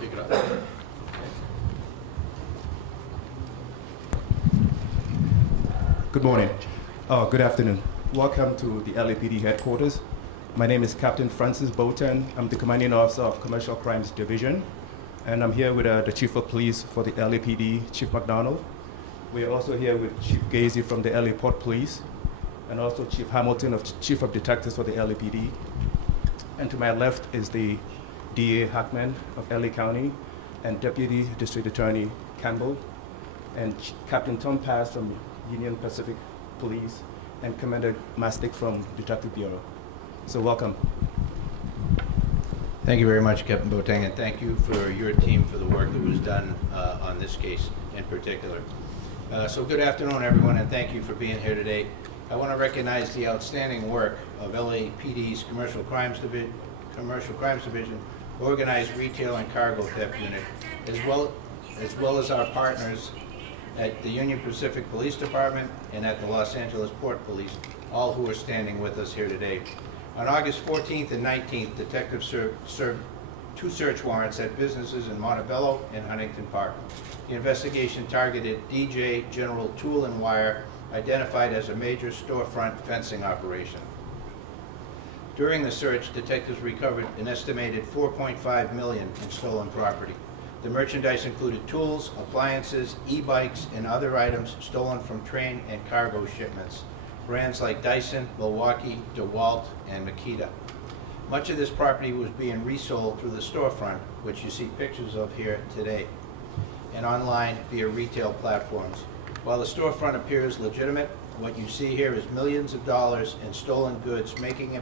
Take it up. Good morning. Good afternoon. Welcome to the LAPD headquarters. My name is Captain Francis Boateng. I'm the Commanding Officer of Commercial Crimes Division, and I'm here with the Chief of Police for the LAPD, Chief McDonald. We are also here with Chief Gazy from the LA Port Police, and also Chief Hamilton, Chief of Detectives for the LAPD. And to my left is the DA Hackman of LA County, and Deputy District Attorney Campbell, and Captain Tom Pass from Union Pacific Police, and Commander Mastic from Detective Bureau. So welcome. Thank you very much, Captain Boateng, and thank you for your team for the work that was done on this case in particular. So good afternoon, everyone, and thank you for being here today. I want to recognize the outstanding work of LAPD's Commercial Crimes Division, Organized Retail and Cargo Theft Unit, as well as our partners at the Union Pacific Police Department and at the Los Angeles Port Police, all who are standing with us here today. On August 14th and 19th, detectives served 2 search warrants at businesses in Montebello and Huntington Park. The investigation targeted DJ General Tool and Wire, identified as a major storefront fencing operation. During the search, detectives recovered an estimated $4.5 million in stolen property. The merchandise included tools, appliances, e-bikes, and other items stolen from train and cargo shipments. Brands like Dyson, Milwaukee, DeWalt, and Makita. Much of this property was being resold through the storefront, which you see pictures of here today, and online via retail platforms. While the storefront appears legitimate, what you see here is millions of dollars in stolen goods, making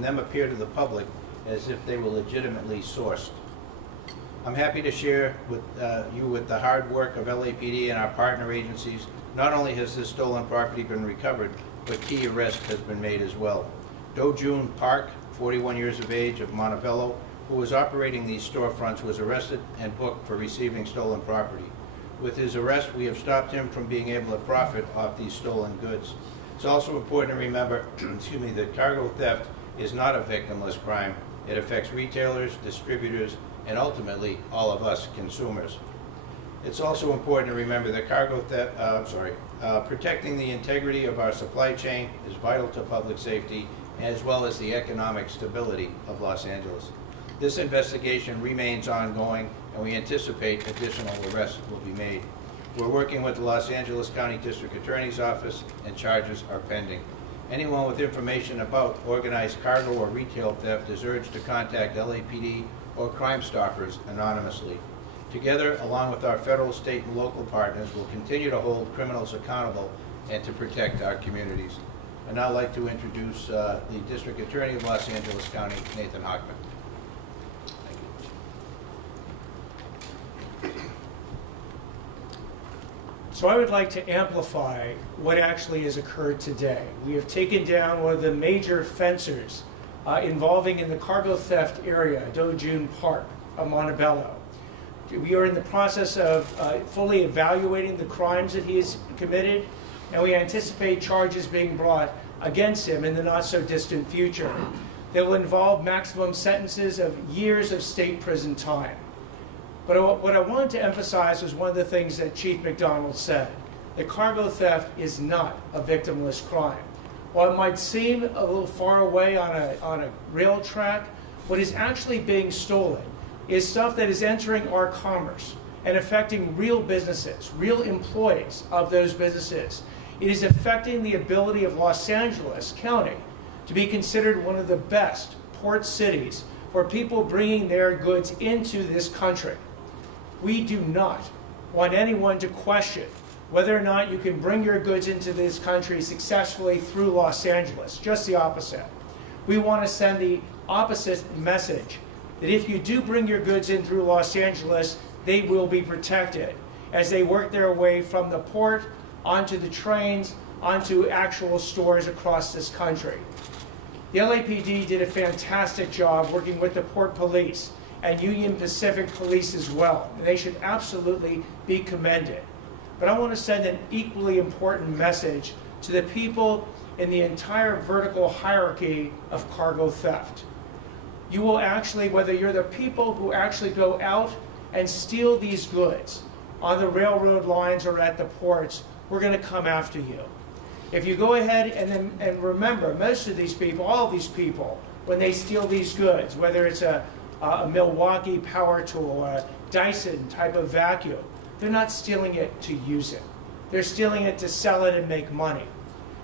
them appear to the public as if they were legitimately sourced. I'm happy to share with you with the hard work of LAPD and our partner agencies. Not only has this stolen property been recovered, but key arrest has been made as well. Do Jun Park, 41 years of age, of Montebello, who was operating these storefronts, was arrested and booked for receiving stolen property. With his arrest, we have stopped him from being able to profit off these stolen goods. It's also important to remember that cargo theft is not a victimless crime. It affects retailers, distributors, and ultimately all of us consumers. It's also important to remember that cargo theft, protecting the integrity of our supply chain is vital to public safety, as well as the economic stability of Los Angeles. This investigation remains ongoing, and we anticipate additional arrests will be made. We're working with the Los Angeles County District Attorney's Office, and charges are pending. Anyone with information about organized cargo or retail theft is urged to contact LAPD or Crime Stoppers anonymously. Together, along with our federal, state, and local partners, we'll continue to hold criminals accountable and to protect our communities. I'd now like to introduce the District Attorney of Los Angeles County, Nathan Hochman. So I would like to amplify what actually has occurred today. We have taken down one of the major fencers involving in the cargo theft area, Do Jun Park of Montebello. We are in the process of fully evaluating the crimes that he has committed, and we anticipate charges being brought against him in the not-so-distant future that will involve maximum sentences of years of state prison time. But what I wanted to emphasize was one of the things that Chief McDonald said. That cargo theft is not a victimless crime. While it might seem a little far away on a rail track, what is actually being stolen is stuff that is entering our commerce and affecting real businesses, real employees of those businesses. It is affecting the ability of Los Angeles County to be considered one of the best port cities for people bringing their goods into this country. We do not want anyone to question whether or not you can bring your goods into this country successfully through Los Angeles. Just the opposite. We want to send the opposite message, that if you do bring your goods in through Los Angeles, they will be protected as they work their way from the port onto the trains, onto actual stores across this country. The LAPD did a fantastic job working with the Port Police and Union Pacific Police as well, and they should absolutely be commended. But I want to send an equally important message to the people in the entire vertical hierarchy of cargo theft. you will actually, whether you're the people who actually go out and steal these goods on the railroad lines or at the ports, we're going to come after you. If you go ahead and remember, most of these people, all of these people, when they steal these goods, whether it's a Milwaukee power tool, a Dyson type of vacuum, they're not stealing it to use it. They're stealing it to sell it and make money.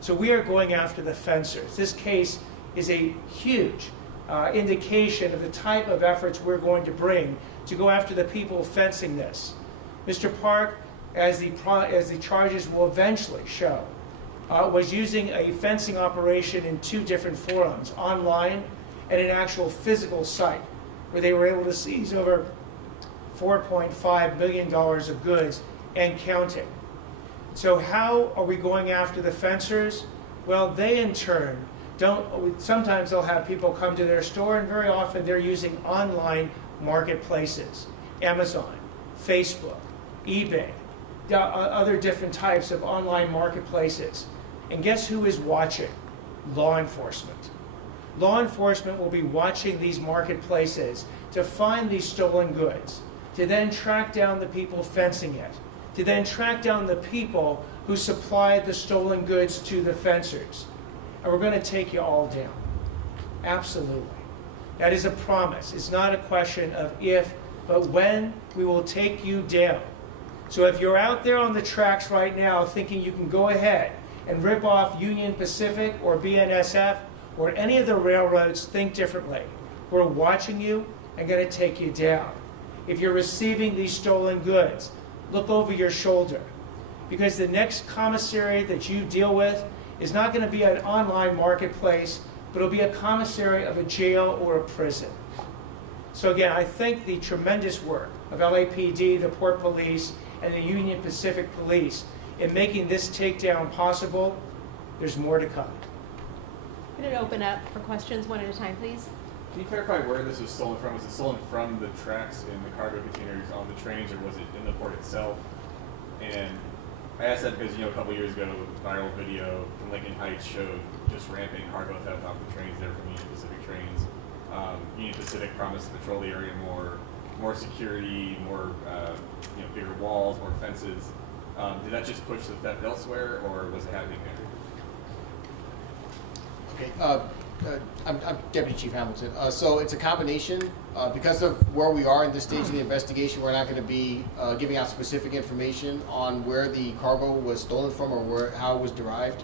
So we are going after the fencers. This case is a huge indication of the type of efforts we're going to bring to go after the people fencing this. Mr. Park, as the charges will eventually show, was using a fencing operation in two different forums, online and an actual physical site, where they were able to seize over $4.5 million of goods and counting. So how are we going after the fencers? Well, they in turn sometimes they'll have people come to their store, and very often they're using online marketplaces, Amazon, Facebook, eBay, other different types of online marketplaces. And guess who is watching? Law enforcement. Law enforcement will be watching these marketplaces to find these stolen goods, to then track down the people fencing it, to then track down the people who supplied the stolen goods to the fencers. And we're going to take you all down. Absolutely. That is a promise. It's not a question of if, but when we will take you down. So if you're out there on the tracks right now thinking you can go ahead and rip off Union Pacific or BNSF or any of the railroads, think differently. We're watching you and going to take you down. If you're receiving these stolen goods, look over your shoulder, because the next commissary that you deal with is not going to be an online marketplace, but it'll be a commissary of a jail or a prison. So again, I thank the tremendous work of LAPD, the Port Police, and the Union Pacific Police in making this takedown possible. There's more to come. I'm going to open up for questions one at a time, please. Can you clarify where this was stolen from? Was it stolen from the tracks in the cargo containers on the trains, or was it in the port itself? And I asked that because, a couple years ago, a viral video from Lincoln Heights showed just rampant cargo theft off the trains there from Union Pacific trains. Union Pacific promised to patrol the area more security, more bigger walls, more fences. Did that just push the theft elsewhere, or was it happening there? Okay. I'm Deputy Chief Hamilton. So it's a combination. Because of where we are in this stage of the investigation, we're not going to be giving out specific information on where the cargo was stolen from or how it was derived.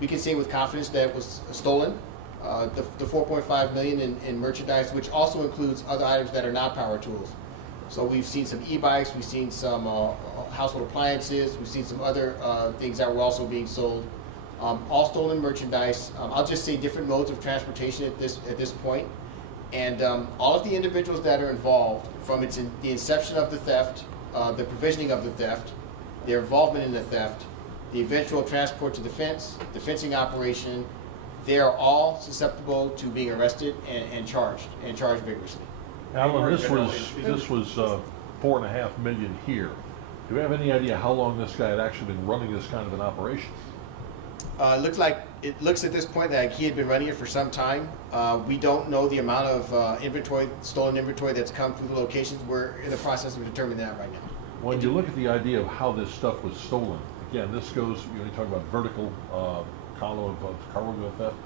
We can say with confidence that it was stolen. The $4.5 million in merchandise, which also includes other items that are not power tools. So we've seen some e-bikes, we've seen some household appliances, we've seen some other things that were also being sold. All stolen merchandise. I'll just say different modes of transportation at this point. And all of the individuals that are involved, from the inception of the theft, the provisioning of the theft, their involvement in the theft, the eventual transport to the fence, the fencing operation, they are all susceptible to being arrested and charged vigorously. Alan, this was $4.5 million here. Do we have any idea how long this guy had actually been running this kind of an operation? It looks at this point that he had been running it for some time. We don't know the amount of stolen inventory that's come through the locations. We're in the process of determining that right now. When you look at the idea of how this stuff was stolen, again, this goes, you talk about vertical column of cargo theft.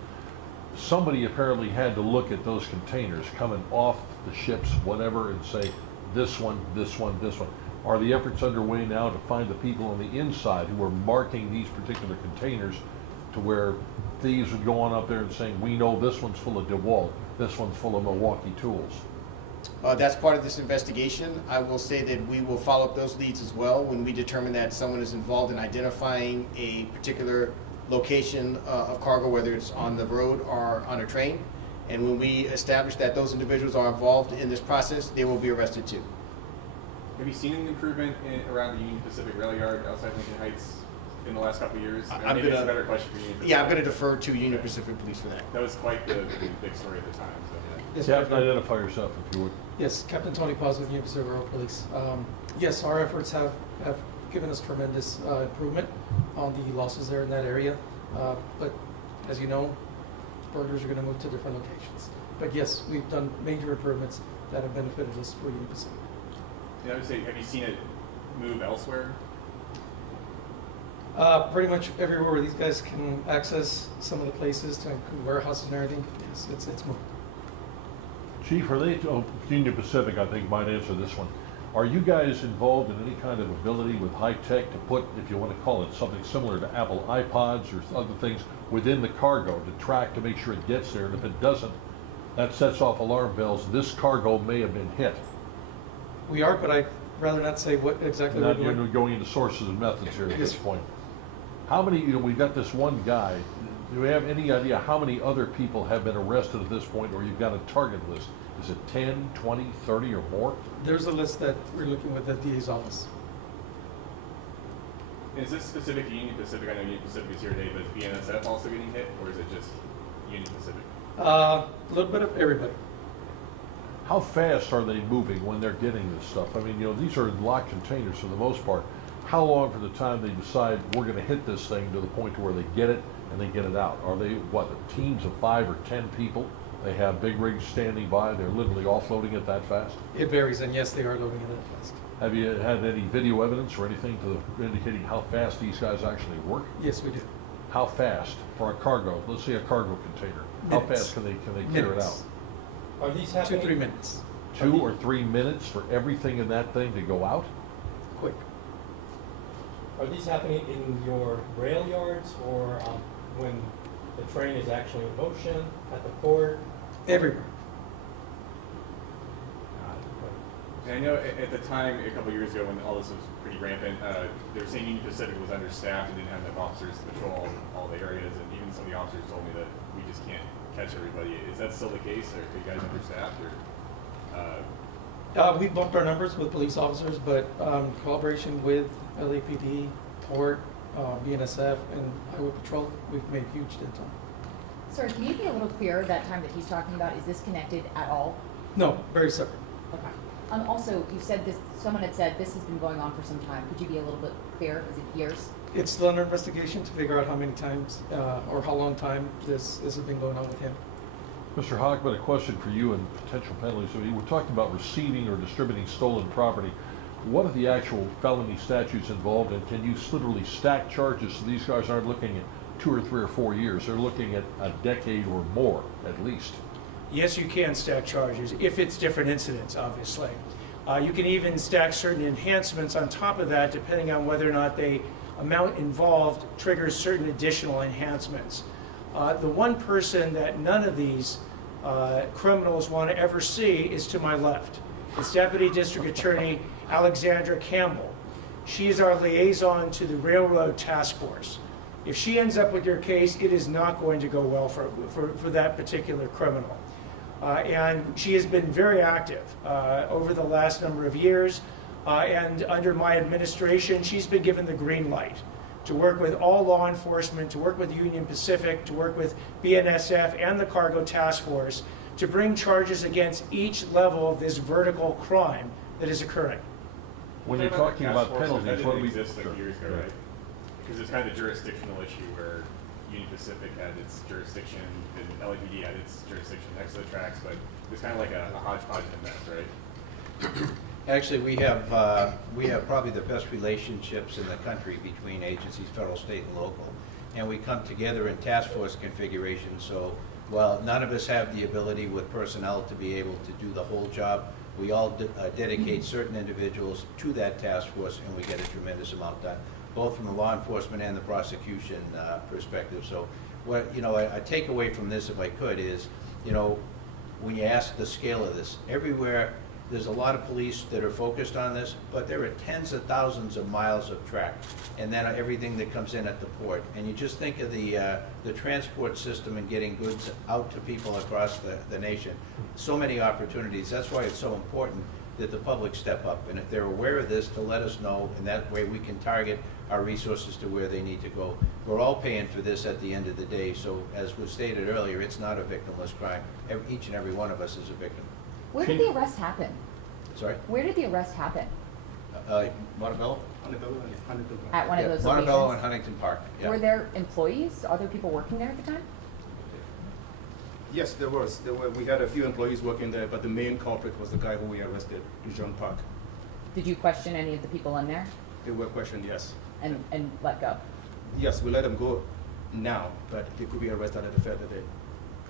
Somebody apparently had to look at those containers coming off the ships, whatever, and say, this one, this one, this one. Are the efforts underway now to find the people on the inside who are marking these particular containers to where thieves would go on up there and saying, we know this one's full of DeWalt, this one's full of Milwaukee tools? That's part of this investigation. I will say that we will follow up those leads as well when we determine that someone is involved in identifying a particular location of cargo, whether it's on the road or on a train. And when we establish that those individuals are involved in this process, they will be arrested too. Have you seen an improvement around the Union Pacific Rail Yard outside Lincoln Heights in the last couple of years? Maybe it's a better question for Union Pacific. Yeah, I'm going to defer to Union Pacific Police for that. That was quite the big story at the time. So. Yes, Captain, identify yourself if you would. Yes, Captain Tony Paz with Union Pacific Rail Police. Yes, our efforts have given us tremendous improvement on the losses there in that area. But as you know, burglars are going to move to different locations. But yes, we've done major improvements that have benefited us for Union Pacific. Yeah, I would say, have you seen it move elsewhere? Pretty much everywhere where these guys can access some of the places to include warehouses and everything, yes, it's moved. Chief, are they, Union Pacific, I think, might answer this one. Are you guys involved in any kind of ability with high tech to put, if you want to call it something similar to Apple iPods or other things within the cargo to track to make sure it gets there? And if it doesn't, that sets off alarm bells. This cargo may have been hit. We are, but I'd rather not say what exactly we're Not doing. you're going into sources and methods here at this Yes. point. How many, we've got this one guy. Do we have any idea how many other people have been arrested at this point, or you've got a target list? Is it 10, 20, 30 or more? There's a list that we're looking with the DA's office. Is this specific to Union Pacific? I know Union Pacific is here today, but is BNSF also getting hit, or is it just Union Pacific? A little bit of everybody. How fast are they moving when they're getting this stuff? I mean, these are locked containers for the most part. How long from the time they decide we're going to hit this thing to the point to where they get it and they get it out? Are they, what, teams of 5 or 10 people? They have big rigs standing by. They're literally offloading it that fast? It varies, and yes, they are loading it that fast. Have you had any video evidence or anything indicating how fast these guys actually work? Yes, we do. How fast for a cargo? Let's say a cargo container. How Minutes. fast can they clear it out? Minutes. Are these 2 happening? 3 minutes. 2 or 3 minutes for everything in that thing to go out? Quick. Are these happening in your rail yards or when the train is actually in motion at the port? Everywhere. And I know at the time, a couple years ago, when all this was pretty rampant, they were saying Union Pacific was understaffed and didn't have enough officers to patrol all the areas, and even some of the officers told me that we just can't catch everybody. Is that still the case, or are you guys understaffed, or? We bumped our numbers with police officers, but collaboration with LAPD, Port, BNSF, and Highway Patrol, we've made huge dent on. Sir, can you be a little clearer that time that he's talking about? Is this connected at all? No, very separate. Okay. Also, you said this, someone had said this has been going on for some time. Could you be a little bit clearer? Is it years? It's still under investigation to figure out how many times or how long time this has been going on with him. Mr. Hockman, a question for you and potential penalties. So we're talking about receiving or distributing stolen property. What are the actual felony statutes involved, and can you literally stack charges so these guys aren't looking at 2 or 3 or 4 years? They're looking at a decade or more, at least. Yes, you can stack charges if it's different incidents, obviously. You can even stack certain enhancements on top of that, depending on whether or not the amount involved triggers certain additional enhancements. The one person that none of these criminals want to ever see is to my left. It's Deputy District Attorney Alexandra Campbell. She is our liaison to the Railroad Task Force. If she ends up with your case, it is not going to go well for that particular criminal. And she has been very active over the last number of years. And under my administration, she's been given the green light to work with all law enforcement, to work with Union Pacific, to work with BNSF and the Cargo Task Force to bring charges against each level of this vertical crime that is occurring. When you're talking about that penalties, what do didn't we... exist like Sure. years ago, Yeah. right? Because it's kind of a jurisdictional issue where Union Pacific had its jurisdiction and LAPD had its jurisdiction next to the tracks, but it's kind of like a hodgepodge of a mess, right? Actually, we have probably the best relationships in the country between agencies, federal, state, and local. And we come together in task force configuration, so while none of us have the ability with personnel to be able to do the whole job, we all dedicate certain individuals to that task force, and we get a tremendous amount done, both from the law enforcement and the prosecution perspective. So what, a takeaway from this, if I could, is, when you ask the scale of this, everywhere there's a lot of police that are focused on this, but there are tens of thousands of miles of track, and then everything that comes in at the port. And you just think of the transport system and getting goods out to people across the nation. So many opportunities. That's why it's so important that the public step up. And if they're aware of this, to let us know, and that way we can target our resources to where they need to go. We're all paying for this at the end of the day, so as was stated earlier, it's not a victimless crime. Each and every one of us is a victim. Where did the arrest happen? Sorry? Where did the arrest happen? Montebello? At one of those Montebello and locations? Huntington Park. Yeah. Were there employees, other people working there at the time? Yes, there was. We had a few employees working there, but the main culprit was the guy who we arrested, John Park. Did you question any of the people in there They were questioned, yes. and let go? Yes, we let them go now, but they could be arrested at a further date.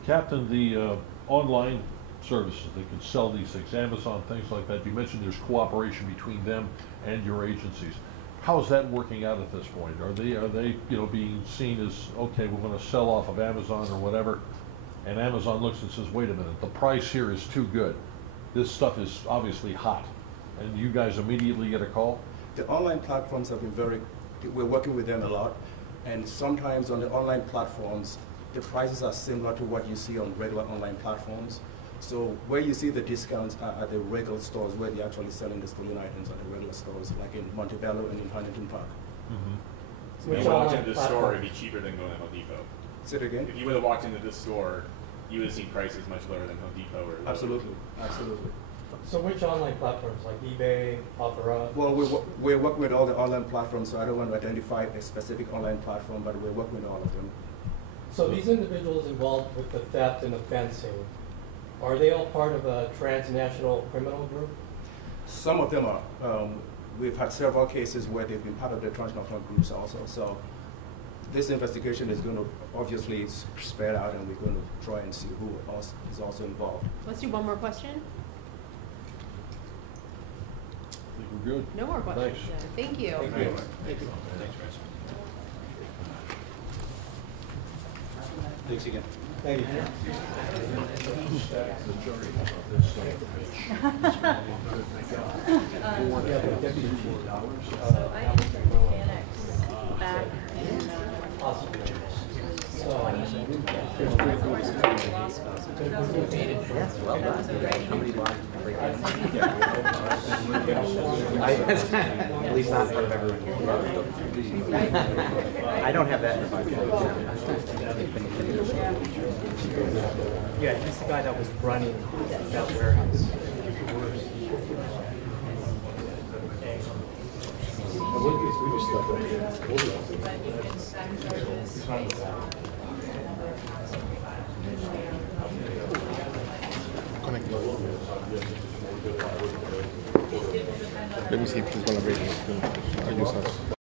Captain, the online services, they can sell these things, Amazon, things like that. You mentioned there's cooperation between them and your agencies. How is that working out at this point? Are they being seen as, okay, we're going to sell off of Amazon or whatever, and Amazon looks and says, wait a minute, the price here is too good. This stuff is obviously hot, and you guys immediately get a call? The online platforms have been we're working with them a lot, and sometimes on the online platforms, the prices are similar to what you see on regular online platforms. So where you see the discounts are at the regular stores where they're actually selling the stolen items at the regular stores, like in Montebello and in Huntington Park. So if you walked into the store, it'd be cheaper than going to Home Depot. Say it again? If you would have walked into this store, you would have seen prices much lower than Home Depot or Absolutely, absolutely. So which online platforms, like eBay, OfferUp? Well, we're working with all the online platforms, so I don't want to identify a specific online platform, but we're working with all of them. So these individuals involved with the theft and the fencing, are they all part of a transnational criminal group? Some of them are. We've had several cases where they've been part of the transnational groups also. So this investigation is going to obviously spread out, and we're going to try and see who else is also involved. Let's do one more question. I think we're good. No more questions. Thanks. Thank you. Thank you. Thank you. Thanks again. Thank you. So I annex back in At least not for everyone. I don't have that in the budget. Yeah, he's the guy that was running that warehouse. Let me see if he's gonna break it. I use us.